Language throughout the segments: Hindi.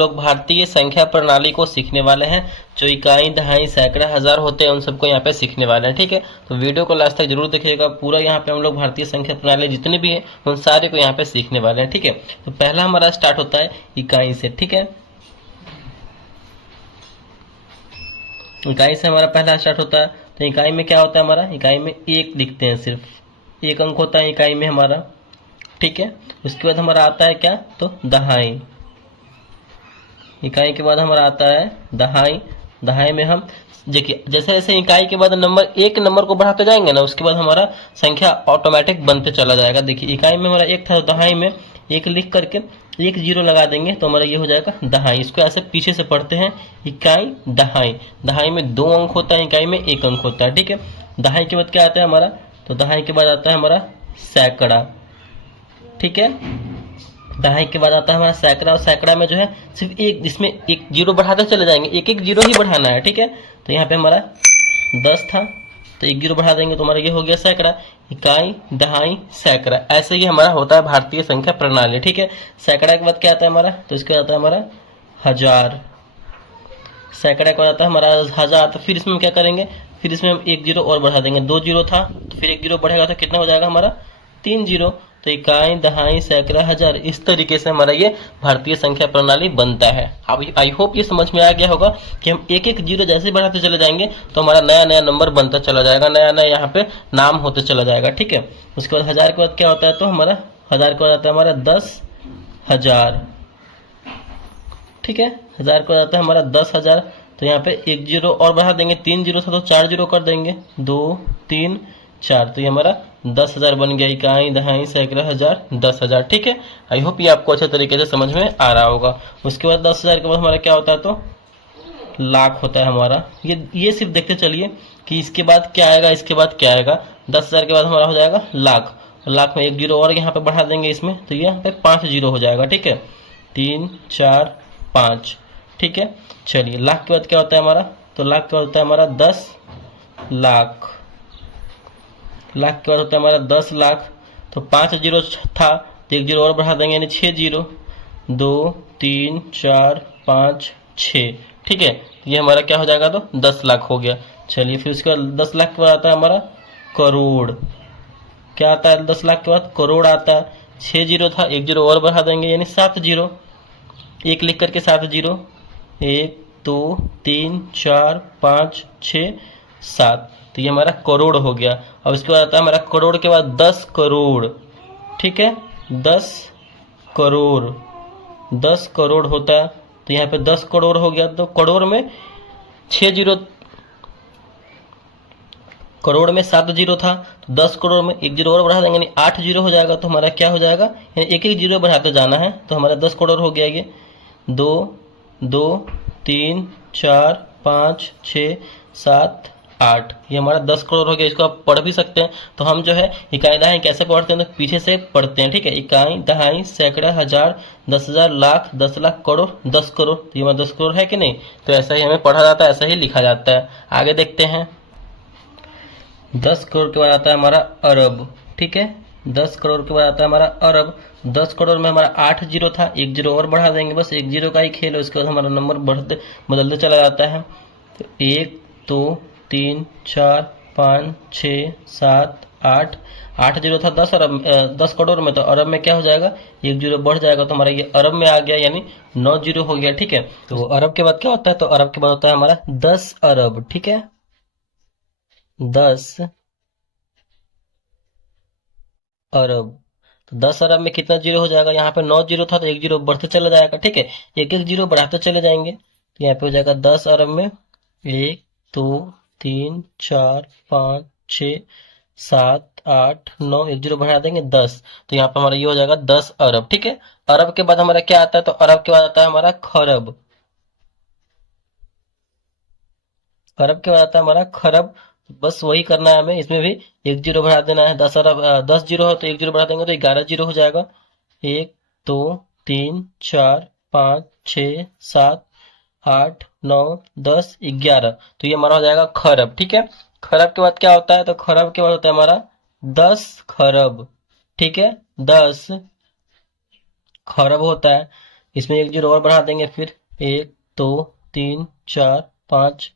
लोग भारतीय संख्या प्रणाली को सीखने वाले हैं। जो इकाई, दहाई, सैकड़ा, हजार होते हैं उन सबको यहाँ पे सीखने वाले हैं। ठीक है, तो वीडियो को लास्ट तक जरूर देखिएगा। पूरा यहाँ पे हम लोग भारतीय संख्या प्रणाली जितनी भी है उन सारे को यहाँ पे सीखने वाले हैं। ठीक है, तो पहला हमारा स्टार्ट होता है इकाई से। ठीक है, इकाई से हमारा पहला स्टार्ट होता है। तो इकाई में क्या होता है हमारा, इकाई में एक लिखते हैं, सिर्फ एक अंक होता है इकाई में हमारा। ठीक है, उसके बाद हमारा आता है क्या, तो दहाई। इकाई के बाद हमारा आता है दहाई। दहाई में हम देखिए जैसे जैसे इकाई के बाद नंबर एक नंबर को बढ़ाते जाएंगे ना, उसके बाद हमारा संख्या ऑटोमेटिक बनते चला जाएगा। देखिए इकाई में हमारा एक था, तो दहाई में एक लिख करके एक जीरो लगा देंगे तो हमारा ये हो जाएगा दहाई। इसको ऐसे पीछे से पढ़ते हैं, इकाई दहाई। दहाई में दो अंक होता है, इकाई में एक अंक होता है। ठीक है, दहाई के बाद क्या आता है हमारा, तो दहाई के बाद आता है हमारा सैकड़ा। ठीक है, दहाई के बाद आता है हमारा सैकड़ा। और सैकड़ा में जो है सिर्फ एक, इसमें एक जीरो बढ़ाते चले जाएंगे, एक एक जीरो ही बढ़ाना है। ठीक है, तो यहाँ पे हमारा 10 था तो एक जीरो बढ़ा देंगे तो हमारा ये हो गया सैकड़ा। इकाई, दहाई, सैकड़ा, ऐसे ही हमारा होता है भारतीय संख्या प्रणाली। ठीक है, सैकड़ा के बाद क्या आता है हमारा, तो इसके बाद आता है हमारा हजार। सैकड़ा के बाद आता है हमारा हजार। तो फिर इसमें हम क्या करेंगे, फिर इसमें हम एक जीरो और बढ़ा देंगे। दो जीरो था तो फिर एक जीरो बढ़ेगा तो कितना हो जाएगा हमारा, तीन जीरो। तो इकाई, दहाई, सैकड़ा, हजार, इस तरीके से हमारा ये भारतीय संख्या प्रणाली बनता है। अब आई होप ये समझ में आ गया होगा कि हम एक एक जीरो जैसे बढ़ाते चले जाएंगे तो हमारा नया नया नंबर बनता चला जाएगा, नया नया यहाँ पे नाम होते चला जाएगा। ठीक है, उसके बाद हजार के बाद क्या होता है, तो हमारा हजार के बाद आता है हमारा 10,000। ठीक है, हजार के बाद आता है हमारा 10,000। तो यहाँ पे एक जीरो और बढ़ा देंगे, तीन जीरो था तो चार जीरो कर देंगे, 2 3 4, तो ये हमारा 10,000 बन गया। इकाई, दहाई, सैकड़ा, हजार, 10,000। ठीक है, आई होप ये आपको अच्छे तरीके से समझ में आ रहा होगा। उसके बाद 10,000 के बाद हमारा क्या होता है, तो लाख होता है हमारा। ये सिर्फ देखते चलिए कि इसके बाद क्या आएगा, इसके बाद क्या आएगा। 10,000 के बाद हमारा हो जाएगा लाख। लाख में एक जीरो और यहाँ पे बढ़ा देंगे इसमें, तो ये यहाँ पे 5 जीरो हो जाएगा। ठीक है, 3 4 5। ठीक है, चलिए लाख के बाद क्या होता है हमारा, तो लाख के बाद होता है हमारा 10 लाख। लाख के बाद होता है हमारा 10 लाख। तो 5 जीरो था तो एक जीरो और बढ़ा देंगे, यानी 6 जीरो, 2 3 4 5 6। ठीक है, ये हमारा क्या हो जाएगा, तो 10 लाख हो गया। चलिए फिर उसके बाद 10 लाख के बाद आता है हमारा करोड़। क्या आता है 10 लाख के बाद, करोड़ आता है। 6 जीरो था, एक जीरो और बढ़ा देंगे, यानी 7 जीरो, एक लिख करके 7 जीरो, 1 2 3 4 5 6 7। तो ये हमारा करोड़ हो गया। अब इसके बाद आता है हमारा करोड़ के बाद 10 करोड़। ठीक है, 10 करोड़, 10 करोड़ होता है। तो यहाँ पे 10 करोड़ हो गया। तो करोड़ में 6 जीरो, करोड़ में 7 जीरो था तो 10 करोड़ में एक जीरो और बढ़ा देंगे, यानी 8 जीरो हो जाएगा। तो हमारा क्या हो जाएगा, एक एक जीरो बढ़ाते जाना है। तो हमारा 10 करोड़ हो गया। ये 2 2 3 4 5 6 7 8, ये हमारा 10 करोड़ हो गया। इसको आप पढ़ भी सकते हैं। तो हम जो है इकाई दहाई कैसे पढ़ते हैं, तो पीछे से पढ़ते हैं। ठीक है, इकाई, दहाई, सैकड़ा, हजार, 10,000, लाख, 10 लाख, करोड़, 10 करोड़। तो ये हमारा 10 करोड़ है कि नहीं, तो ऐसा ही हमें पढ़ा जाता है, ऐसा ही लिखा जाता है। आगे देखते हैं, 10 करोड़ के बाद आता है हमारा अरब। ठीक है, 10 करोड़ के बाद आता है हमारा अरब। 10 करोड़ में हमारा 8 जीरो था, एक जीरो और बढ़ा देंगे, बस एक जीरो का ही खेल है। उसके बाद हमारा नंबर बढ़ते बदलते चला जाता है। तो 1 2 3 4 5 6 7 8, 8 जीरो था 10 अरब, 10 करोड़ में, तो अरब में क्या हो जाएगा, एक जीरो बढ़ जाएगा तो हमारा ये अरब में आ गया, यानी 9 जीरो हो गया। ठीक है, तो अरब के बाद क्या होता है, तो अरब के बाद होता है हमारा 10 अरब। ठीक है, 10 अरब। तो 10 अरब में कितना जीरो हो जाएगा, यहाँ पे 9 जीरो था तो एक जीरो बढ़ते चला जाएगा। ठीक है, एक एक जीरो बढ़ाते चले जाएंगे। तो यहाँ पे हो जाएगा 10 अरब में 1 2 3 4 5 6 7 8 9, एक जीरो बढ़ा देंगे 10। तो यहाँ पे हमारा ये हो जाएगा 10 अरब। ठीक है, अरब के बाद हमारा क्या आता है, तो अरब के बाद आता है हमारा खरब। खरब के बाद आता है हमारा खरब। बस वही करना है हमें, इसमें भी एक जीरो बढ़ा देना है। 10 अरब, 10 जीरो हो तो एक जीरो बढ़ा देंगे तो 11 जीरो हो जाएगा। 1 2 3 4 5 6 7 8 9 10 11, तो ये हमारा हो जाएगा खरब। ठीक है, खरब के बाद क्या होता है, तो खरब के बाद होता है हमारा 10 खरब। ठीक है, 10 खरब होता है। इसमें एक जीरो और बढ़ा देंगे, फिर 1 2 3 4 5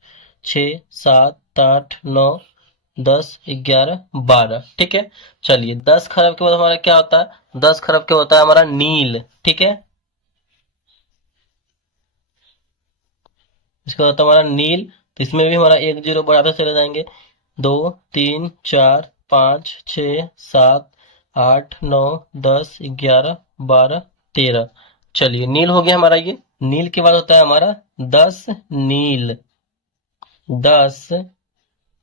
6 7 8 9 10 11 12। ठीक है, चलिए 10 खरब के बाद हमारा क्या होता है, 10 खरब के होता है हमारा नील। ठीक है, इसके बाद होता है हमारा नील, तो इसमें भी हमारा एक जीरो बढ़ाते चले जाएंगे, 2 3 4 5 6 7 8 9 10 11 12 13। चलिए नील हो गया हमारा ये। नील के बाद होता है हमारा 10 नील, 10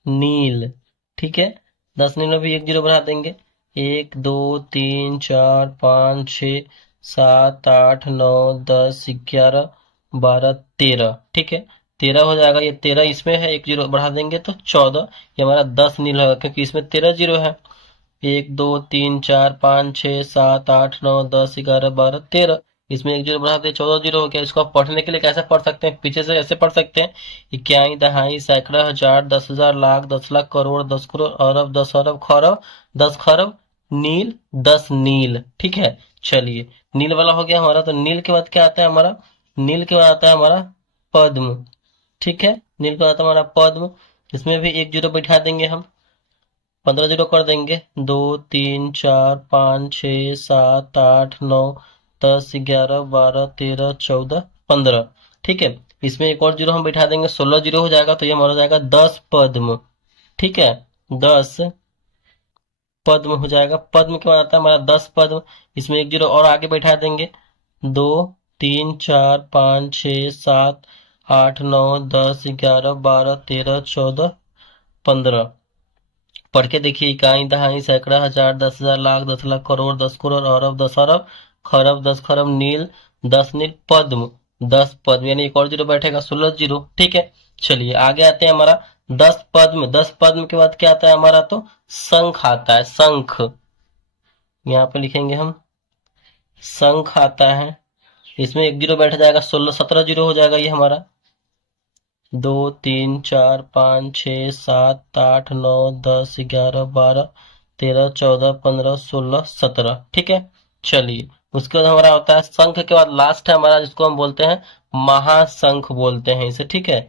नील। ठीक है, 10 नील में भी एक जीरो बढ़ा देंगे, 1 2 3 4 5 6 7 8 9 10 11 12 13। ठीक है, 13 हो जाएगा, ये 13 इसमें है, एक जीरो बढ़ा देंगे तो 14। ये हमारा 10 नील होगा क्योंकि इसमें 13 जीरो है। 1 2 3 4 5 6 7 8 9 10 11 12 13। इसमें एक जीरो बढ़ा दे, 14 जीरो हो गया। इसको आप पढ़ने के लिए कैसे पढ़ सकते हैं, पीछे से ऐसे पढ़ सकते हैं, इक्याई दहाई सैकड़ा हजार 10,000 लाख 10 लाख करोड़ 10 करोड़ अरब 10 अरब खरब 10 खरब नील 10 नील। ठीक है, चलिए नील वाला हो गया हमारा। तो नील के बाद क्या आता है हमारा, नील के बाद आता है हमारा पद्म। ठीक है, नील के बाद आता है हमारा पद्म, इसमें भी एक जीरो बैठा देंगे हम, 15 जीरो कर देंगे, 2 3 4 5 6 7 8 9 10 11 12 13 14 15। ठीक है, इसमें एक और जीरो हम बैठा देंगे, 16 जीरो हो जाएगा, तो ये हमारा हो जाएगा 10 पद्म। ठीक है, 10 पद्म हो जाएगा। पद्म के बाद आता है हमारा 10 पद्म, इसमें एक जीरो और आगे बैठा देंगे, 2 3 4 5 6 7 8 9 10 11 12 13 14 15। पढ़ के देखिए, इकाई दहाई सैकड़ा हजार 10,000 लाख 10 लाख करोड़ 10 करोड़ अरब 10 अरब खरब 10 खरब नील 10 नील पद्म 10 पद्म, यानी एक और जीरो बैठेगा, 16 जीरो। ठीक है, चलिए आगे आते हैं हमारा 10 पद्म। 10 पद्म के बाद क्या आता है हमारा, तो शंख आता है, शंख। यहाँ पे लिखेंगे हम, शंख आता है, इसमें एक जीरो बैठ जाएगा, 16 17 जीरो हो जाएगा ये हमारा, 2 3 4 5 6 7 8 9 10 11 12 13 14 15 16 17। ठीक है, चलिए उसके बाद हमारा होता है शंख के बाद लास्ट है हमारा, जिसको हम बोलते हैं महाशंख बोलते हैं इसे। ठीक है,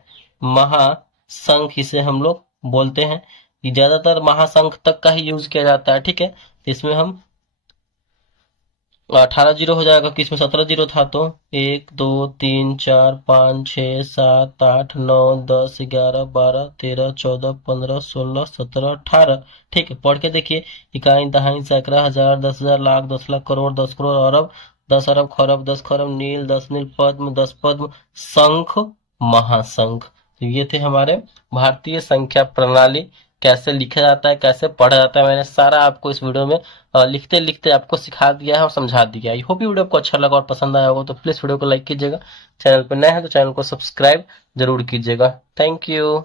महाशंख इसे हम लोग बोलते हैं, ये ज्यादातर महाशंख तक का ही यूज किया जाता है। ठीक है, तो इसमें हम 18 जीरो हो जाएगा कि इसमें 17 जीरो था, तो 1 2 3 4 5 6 7 8 9 10 11 12 13 14 15 16 17 18। ठीक है, पढ़ के देखिए, इकाई दहाई सैकड़ा हजार 10,000 लाख 10 लाख करोड़ 10 करोड़ अरब 10 अरब खरब 10 खरब नील 10 नील पद्म 10 पद्म शंख महाशंख। तो ये थे हमारे भारतीय संख्या प्रणाली, कैसे लिखा जाता है कैसे पढ़ा जाता है, मैंने सारा आपको इस वीडियो में लिखते लिखते आपको सिखा दिया है और समझा दिया है। आई होप ये वीडियो आपको अच्छा लगा और पसंद आया होगा, तो प्लीज वीडियो को लाइक कीजिएगा, चैनल पर नए हैं तो चैनल को सब्सक्राइब जरूर कीजिएगा। Thank you.